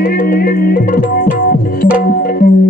Thank mm -hmm. you.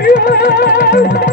Yeah.